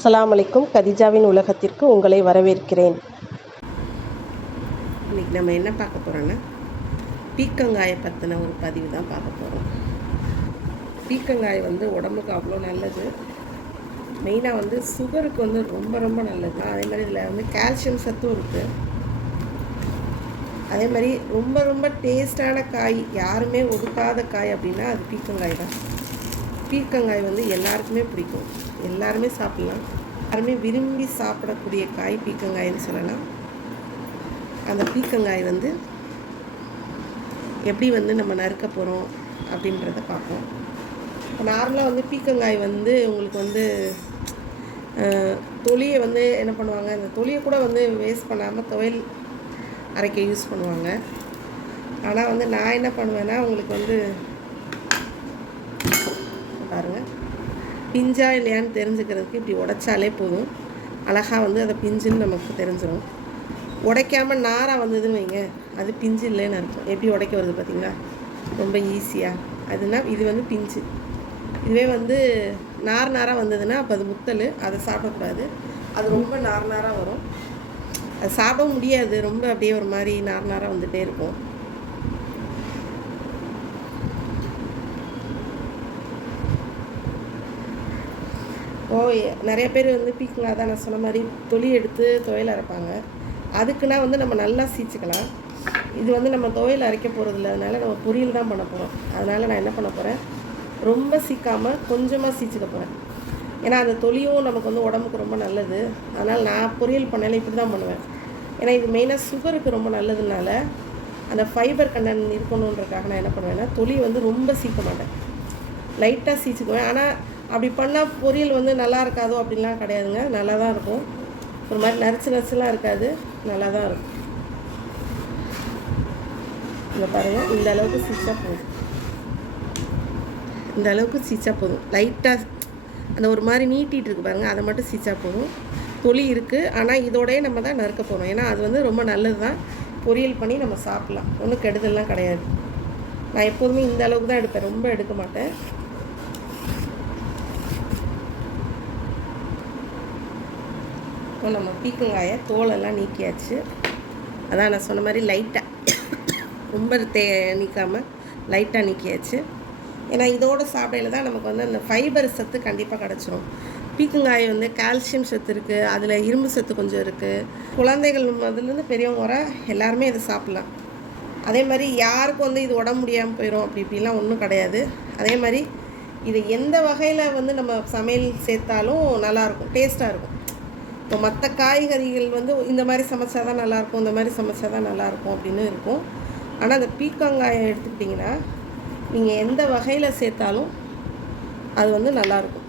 அஸ்ஸலாமு அலைக்கும். கதிஜாவின் உலகத்திற்கு உங்களை வரவேற்கிறேன். இன்றைக்கி நம்ம என்ன பார்க்க போகிறோன்னா பீர்க்கங்காயை பற்றின ஒரு பதிவு தான் பார்க்க போகிறோம். பீர்க்கங்காய் உடம்புக்கு அவ்வளோ நல்லது. மெயினாக சுகருக்கு ரொம்ப ரொம்ப நல்லது. அதே மாதிரி இதில் கால்சியம் சத்தும் இருக்குது. அதே மாதிரி ரொம்ப ரொம்ப டேஸ்டான காய், யாருமே ஒதுக்காத காய் அப்படின்னா அது பீர்க்கங்காய் தான். பீர்க்கங்காய் எல்லாருக்குமே பிடிக்கும், எல்லாருமே சாப்பிட்லாம். எல்லாருமே விரும்பி சாப்பிடக்கூடிய காய் பீர்க்கங்காய்னு சொல்லலாம். அந்த பீர்க்கங்காய் எப்படி நம்ம நறுக்க போகிறோம் அப்படின்றத பார்ப்போம். இப்போ நார்மலாக பீர்க்கங்காய் உங்களுக்கு தொலியை என்ன பண்ணுவாங்க, அந்த தொலியை கூட வேஸ்ட் பண்ணாமல் துவையல் அரைக்க யூஸ் பண்ணுவாங்க. ஆனால் நான் என்ன பண்ணுவேன்னா, உங்களுக்கு பாருங்கள், பிஞ்சா இல்லையான்னு தெரிஞ்சுக்கிறதுக்கு இப்படி உடைச்சாலே போதும். அழகாக அதை பிஞ்சுன்னு நமக்கு தெரிஞ்சிடும். உடைக்காமல் நாராக வந்ததுன்னு வைங்க, அது பிஞ்சு இல்லைன்னு அர்த்தம். எப்படி உடைக்க வருது பார்த்திங்களா, ரொம்ப ஈஸியாக. அதுனா இது பிஞ்சு. இதுவே நார் நாராக வந்ததுன்னா அப்போ அது முத்தல், அதை சாப்பிடக்கூடாது. அது ரொம்ப நார் நாராக வரும், அது சாப்பிடவும் முடியாது. ரொம்ப அப்படியே ஒரு மாதிரி நார் நாராக வந்துகிட்டே இருக்கும். நிறைய பேர் பீர்க்கங்காய் தான் நான் சொன்ன மாதிரி தொலி எடுத்து துவையல் அரைப்பாங்க. அதுக்குன்னா நம்ம நல்லா சீச்சிக்கலாம். இது நம்ம துவையல் அரைக்க போகிறதில்ல, அதனால் நம்ம பொரியல் தான் பண்ண போகிறோம். அதனால் நான் என்ன பண்ண போகிறேன், ரொம்ப சீக்காமல் கொஞ்சமாக சீச்சிக்க போகிறேன். ஏன்னா அந்த தொலியும் நமக்கு உடம்புக்கு ரொம்ப நல்லது. அதனால் நான் பொரியல் பண்ணல இப்படி தான் பண்ணுவேன். ஏன்னா இது மெயினாக சுகருக்கு ரொம்ப நல்லதுனால அந்த ஃபைபர் கண்டென்ட் இருக்கணுன்றதுக்காக நான் என்ன பண்ணுவேன்னா, தொலி ரொம்ப சீக்க மாட்டேன், லைட்டாக சீச்சிக்குவேன். ஆனால் அப்படி பண்ணால் பொரியல் நல்லா இருக்காதோ அப்படின்லாம் கிடையாதுங்க, நல்லா தான் இருக்கும். ஒரு மாதிரி நரிச்சுலாம் இருக்காது, நல்லா தான் இருக்கும். இங்கே பாருங்கள், இந்த அளவுக்கு சீச்சா போதும். இந்த அளவுக்கு சீச்சா போதும். லைட்டாக அந்த ஒரு மாதிரி நீட்டிகிட்டு இருக்கு பாருங்கள், அதை மட்டும் சீச்சா போதும். தொலி இருக்குது, ஆனால் இதோடய நம்ம தான் நறுக்க போகிறோம். ஏன்னா அது ரொம்ப நல்லது தான், பொரியல் பண்ணி நம்ம சாப்பிட்லாம், ஒன்றும் கெடுதல்லாம் கிடையாது. நான் எப்போதுமே இந்த அளவுக்கு தான் எடுப்பேன், ரொம்ப எடுக்க மாட்டேன். இப்போ நம்ம பீர்க்கங்காயை தோலெல்லாம் நீக்கியாச்சு. அதான் நான் சொன்ன மாதிரி லைட்டாக, ரொம்ப நீக்காமல் லைட்டாக நீக்கியாச்சு. ஏன்னா இதோடு சாப்பிடையில் தான் நமக்கு அந்த ஃபைபர் சத்து கண்டிப்பாக கிடச்சிரும். பீர்க்கங்காய் கால்சியம் சத்து இருக்குது, அதில் இரும்பு சத்து கொஞ்சம் இருக்குது. குழந்தைகள் முதல்லேருந்து பெரியவங்க வர எல்லாருமே இதை சாப்பிட்லாம். அதே மாதிரி யாருக்கும் இது உடம்பு முடியாமல் போயிடும் அப்படி இப்படிலாம் ஒன்றும் கிடையாது. அதே மாதிரி இது எந்த வகையில் நம்ம சமையல் சேர்த்தாலும் நல்லாயிருக்கும், டேஸ்ட்டாக இருக்கும். இப்போ மற்ற காய்கறிகள் இந்த மாதிரி சமைச்சா தான் நல்லாயிருக்கும், இந்த மாதிரி சமைச்சா தான் நல்லாயிருக்கும் அப்படின்னு இருக்கும். ஆனால் அந்த பீர்க்கங்காயை எடுத்துக்கிட்டிங்கன்னா நீங்கள் எந்த வகையில் சேர்த்தாலும் அது நல்லாயிருக்கும்.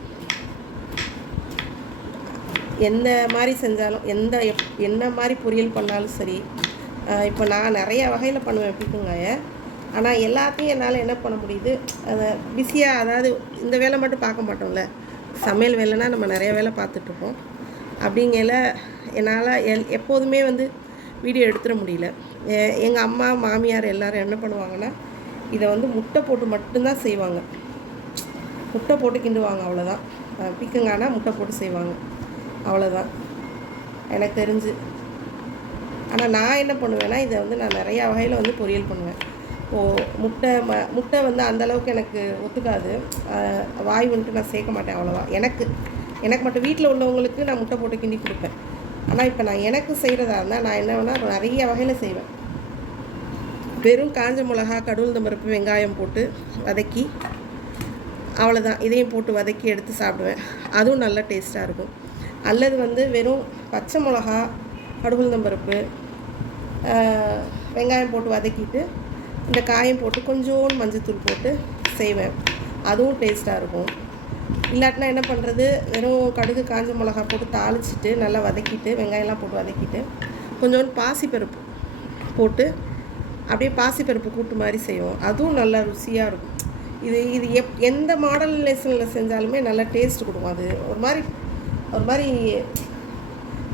எந்த மாதிரி செஞ்சாலும், என்ன மாதிரி பொரியல் பண்ணாலும் சரி. இப்போ நான் நிறைய வகையில் பண்ணுவேன் பீர்க்கங்காயை. ஆனால் எல்லாத்தையும் என்னால் என்ன பண்ண முடியுது, அதை பிஸியாக, அதாவது இந்த வேலை மட்டும் பார்க்க மாட்டோம்ல, சமையல் வேலைன்னா நம்ம நிறைய வேலை பார்த்துட்ருப்போம். அப்படிங்கல என்னால் எப்போதுமே வீடியோ எடுத்துட முடியல. எங்கள் அம்மா மாமியார் எல்லோரும் என்ன பண்ணுவாங்கன்னா, இதை முட்டை போட்டு மட்டும்தான் செய்வாங்க. முட்டை போட்டு கிண்டுவாங்க, அவ்வளோதான். பீர்க்கங்காய்னா முட்டை போட்டு செய்வாங்க, அவ்வளோதான் எனக்கு தெரிஞ்சு. ஆனால் நான் என்ன பண்ணுவேன்னா, இதை நான் நிறையா வகையில் பொரியல் பண்ணுவேன். முட்டை அந்தளவுக்கு எனக்கு ஒத்துக்காது, வாய் நான் சேர்க்க மாட்டேன் அவ்வளோவா. எனக்கு மட்டும், வீட்டில் உள்ளவங்களுக்கு நான் முட்டை போட்டு கிண்டி கொடுப்பேன். ஆனால் இப்போ நான் எனக்கு செய்கிறதா இருந்தால் நான் என்ன வேணால் நிறைய வகையில் செய்வேன். வெறும் காஞ்ச மிளகா, கடுகு பருப்பு, வெங்காயம் போட்டு வதக்கி, அவ்வளோதான், இதையும் போட்டு வதக்கி எடுத்து சாப்பிடுவேன். அதுவும் நல்ல டேஸ்ட்டாக இருக்கும். அல்லது வெறும் பச்சை மிளகா, கடுகு பருப்பு, வெங்காயம் போட்டு வதக்கிட்டு இந்த காயம் போட்டு கொஞ்சோண்டு மஞ்சத்தூள் போட்டு செய்வேன், அதுவும் டேஸ்ட்டாக இருக்கும். இல்லாட்டினா என்ன பண்ணுறது, வெறும் கடுகு காஞ்ச மிளகா போட்டு தாளிச்சிட்டு நல்லா வதக்கிட்டு, வெங்காயம்லாம் போட்டு வதக்கிட்டு கொஞ்சோண்டு பாசிப்பருப்பு போட்டு அப்படியே பாசிப்பருப்பு கூட்டு மாதிரி செய்வோம், அதுவும் நல்லா ருசியாக இருக்கும். இது எந்த மாடலேஷனில் செஞ்சாலுமே நல்லா டேஸ்ட் கொடுக்கும். அது ஒரு மாதிரி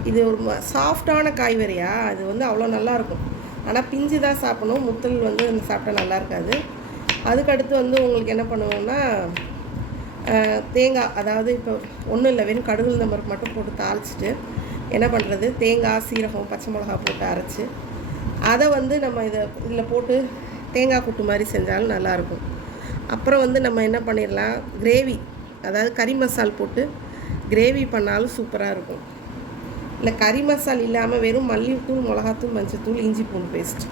இது ஒரு சாஃப்டான காய்கறியா, அது அவ்வளோ நல்லாயிருக்கும். ஆனால் பிஞ்சு தான் சாப்பிடணும், முத்தல் சாப்பிட்டா நல்லா இருக்காது. அதுக்கடுத்து உங்களுக்கு என்ன பண்ணுவோம்னா, தேங்காய், அதாவது இப்போ ஒன்றும் இல்லை, வெறும் கடுகு உளுந்தம் பருப்பு மட்டும் போட்டு தாளிச்சிட்டு என்ன பண்ணுறது, தேங்காய், சீரகம், பச்சை மிளகா போட்டு அரைச்சி அதை வந்து நம்ம இதில் போட்டு தேங்காய் கூட்டு மாதிரி செஞ்சாலும் நல்லாயிருக்கும். அப்புறம் வந்து நம்ம என்ன பண்ணிடலாம், கிரேவி, அதாவது கறி மசால் போட்டு கிரேவி பண்ணாலும் சூப்பராக இருக்கும். இல்லை கறி மசால் இல்லாமல் வெறும் மல்லித்தூள், மிளகாத்தூள், மஞ்சத்தூள், இஞ்சி பூண்டு பேஸ்ட்,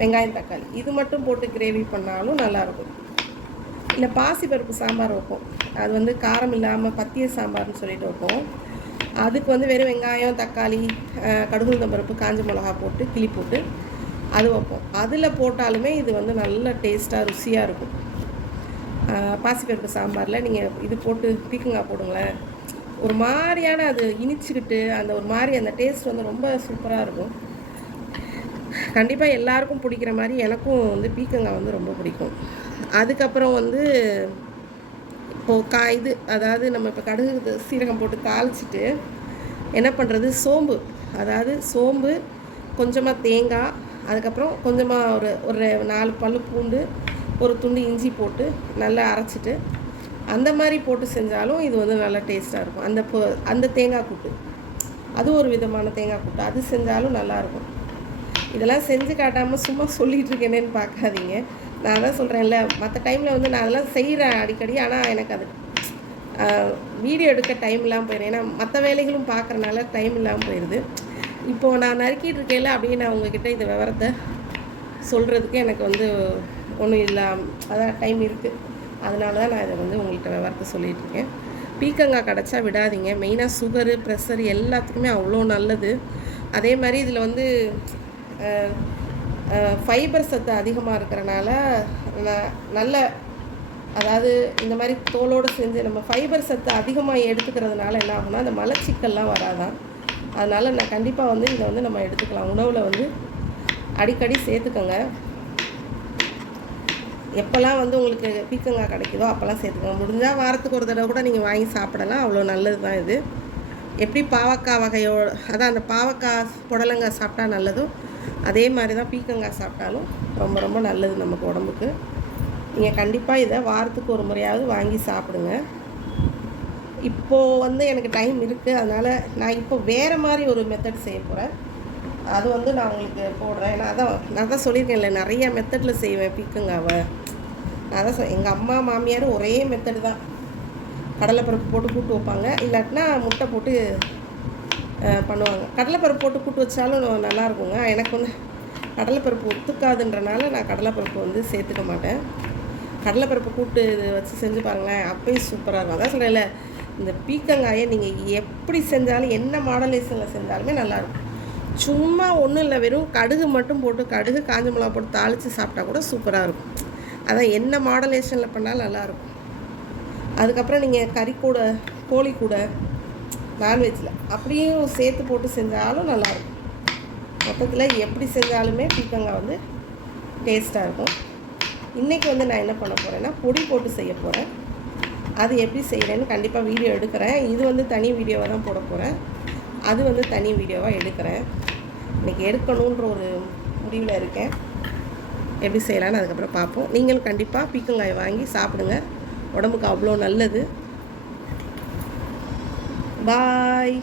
வெங்காயம், தக்காளி இது மட்டும் போட்டு கிரேவி பண்ணாலும் நல்லாயிருக்கும். இல்லை பாசிப்பருப்பு சாம்பார் வைப்போம், அது வந்து காரம் இல்லாமல் பத்திய சாம்பார்னு சொல்லிட்டு வைப்போம். அதுக்கு வந்து வெறும் வெங்காயம், தக்காளி, கடுகு உளுந்தம் பருப்பு, காஞ்ச மிளகா போட்டு கிளி போட்டு அது வைப்போம். அதில் போட்டாலுமே இது வந்து நல்ல டேஸ்ட்டாக ருசியாக இருக்கும். பாசிப்பருப்பு சாம்பாரில் நீங்கள் இது போட்டு பீக்கங்காய் போடுங்களேன், ஒரு மாதிரியான அது இனிச்சிக்கிட்டு அந்த ஒரு மாதிரி அந்த டேஸ்ட் வந்து ரொம்ப சூப்பராக இருக்கும். கண்டிப்பாக எல்லாருக்கும் பிடிக்கிற மாதிரி எனக்கும் வந்து பீக்கங்காய் வந்து ரொம்ப பிடிக்கும். அதுக்கப்புறம் வந்து இப்போது இது அதாவது நம்ம இப்போ கடுகு சீரகம் போட்டு தாளிச்சிட்டு என்ன பண்ணுறது, சோம்பு, அதாவது சோம்பு, கொஞ்சமாக தேங்காய், அதுக்கப்புறம் கொஞ்சமாக ஒரு 4 பல்லு பூண்டு, ஒரு துண்டு இஞ்சி போட்டு நல்லா அரைச்சிட்டு அந்த மாதிரி போட்டு செஞ்சாலும் இது வந்து நல்லா டேஸ்ட்டாக இருக்கும். அந்த தேங்காய் கூட்டு, அது ஒரு விதமான தேங்காய் கூட்டு, அது செஞ்சாலும் நல்லாயிருக்கும். இதெல்லாம் செஞ்சு காட்டாமல் சும்மா சொல்லிகிட்டு இருக்கேனேன்னு பார்க்காதீங்க. நான் தான் சொல்கிறேன்ல, மற்ற டைமில் வந்து நான் அதெல்லாம் செய்கிறேன் அடிக்கடி, ஆனால் எனக்கு அது வீடியோ எடுக்க டைம் இல்லாமல் போயிடும். ஏன்னா மற்ற வேலைகளும் பார்க்குறனால டைம் இல்லாமல் போயிடுது. இப்போது நான் நறுக்கிட்டு இருக்கேன்ல, அப்படியே நான் உங்ககிட்ட இந்த விவரத்தை சொல்கிறதுக்கு எனக்கு வந்து ஒன்றும் இல்லை, அதான் டைம் இருக்குது. அதனால தான் நான் இதை வந்து உங்கள்கிட்ட விவரத்தை சொல்லிகிட்ருக்கேன். பீக்கங்காய் கிடச்சா விடாதீங்க. மெயினாக சுகரு, ப்ரெஷர் எல்லாத்துக்குமே அவ்வளோ நல்லது. அதே மாதிரி இதில் வந்து ஃபைபர் சத்து அதிகமாக இருக்கிறனால நல்ல, அதாவது இந்த மாதிரி தோலோடு செஞ்சு நம்ம ஃபைபர் சத்து அதிகமாக எடுத்துக்கிறதுனால என்ன ஆகும்னா அந்த மலச்சிக்கல்லாம் வராதான். அதனால் நான் கண்டிப்பாக வந்து இதை வந்து நம்ம எடுத்துக்கலாம். உணவில் வந்து அடிக்கடி சேர்த்துக்கோங்க. எப்போல்லாம் வந்து உங்களுக்கு பீக்கங்காய் கிடைக்குதோ அப்போல்லாம் சேர்த்துக்கோங்க. முடிஞ்சால் வாரத்துக்கு ஒரு தடவை கூட நீங்கள் வாங்கி சாப்பிடலாம், அவ்வளோ நல்லது தான் இது. எப்படி பாவக்காய் வகையோடு, அதான் அந்த பாவக்காய், புடலங்காய் சாப்பிட்டா நல்லதோ அதே மாதிரி தான் பீக்கங்காய் சாப்பிட்டாலும் ரொம்ப ரொம்ப நல்லது நமக்கு உடம்புக்கு. நீங்கள் கண்டிப்பாக இதை வாரத்துக்கு ஒரு முறையாவது வாங்கி சாப்பிடுங்க. இப்போது வந்து எனக்கு டைம் இருக்குது, அதனால் நான் இப்போ வேறு மாதிரி ஒரு மெத்தட் செய்ய போகிறேன். அது வந்து நான் உங்களுக்கு போடுறேன். ஏன்னா நான் தான் சொல்லியிருக்கேன்ல, நிறைய மெத்தடில் செய்வேன் பீக்கங்காவை. நான் தான் எங்கள் அம்மா மாமியார் ஒரே மெத்தடு தான், கடலைப்பருப்பு போட்டு கூட்டு வைப்பாங்க, இல்லாட்டினா முட்டை போட்டு பண்ணுவாங்க. கடலைப்பருப்பு போட்டு கூட்டு வச்சாலும் நல்லாயிருக்குங்க. எனக்கு வந்து கடலைப்பருப்பு ஒத்துக்காதுன்றனால நான் கடலைப்பருப்பு வந்து சேர்த்துக்க மாட்டேன். கடலைப்பருப்பு கூட்டு வச்சு செஞ்சு பாருங்களேன், அப்போயும் சூப்பராக இருக்கும். அதான் சொல்கிறேன்ல, இந்த பீக்கங்காயை நீங்கள் எப்படி செஞ்சாலும், என்ன மாடலேஷனில் செஞ்சாலுமே நல்லாயிருக்கும். சும்மா ஒன்றும் இல்லை, வெறும் கடுகு மட்டும் போட்டு, கடுகு, காஞ்ச மிளகா போட்டு தாளித்து சாப்பிட்டா கூட சூப்பராக இருக்கும். அதான் என்ன மாடலேஷனில் பண்ணாலும் நல்லாயிருக்கும். அதுக்கப்புறம் நீங்கள் கறி கூட, கோழி கூட, நான்வெஜ்ஜில் அப்படியும் சேர்த்து போட்டு செஞ்சாலும் நல்லாயிருக்கும். மொத்தத்தில் எப்படி செஞ்சாலுமே பீக்கங்காய் வந்து டேஸ்ட்டாக இருக்கும். இன்றைக்கி வந்து நான் என்ன பண்ண போகிறேன்னா பொடி போட்டு செய்ய போகிறேன். அது எப்படி செய்கிறேன்னு கண்டிப்பாக வீடியோ எடுக்கிறேன். இது வந்து தனி வீடியோவாக தான் போட போகிறேன், அது வந்து தனி வீடியோவாக எடுக்கிறேன். இன்றைக்கி எடுக்கணுன்ற ஒரு முடிவில் இருக்கேன். எப்படி செய்யலான்னு அதுக்கப்புறம் பார்ப்போம். நீங்களும் கண்டிப்பாக பீக்கங்காய் வாங்கி சாப்பிடுங்க, உடம்புக்கு அவ்வளோ நல்லது. பாய்.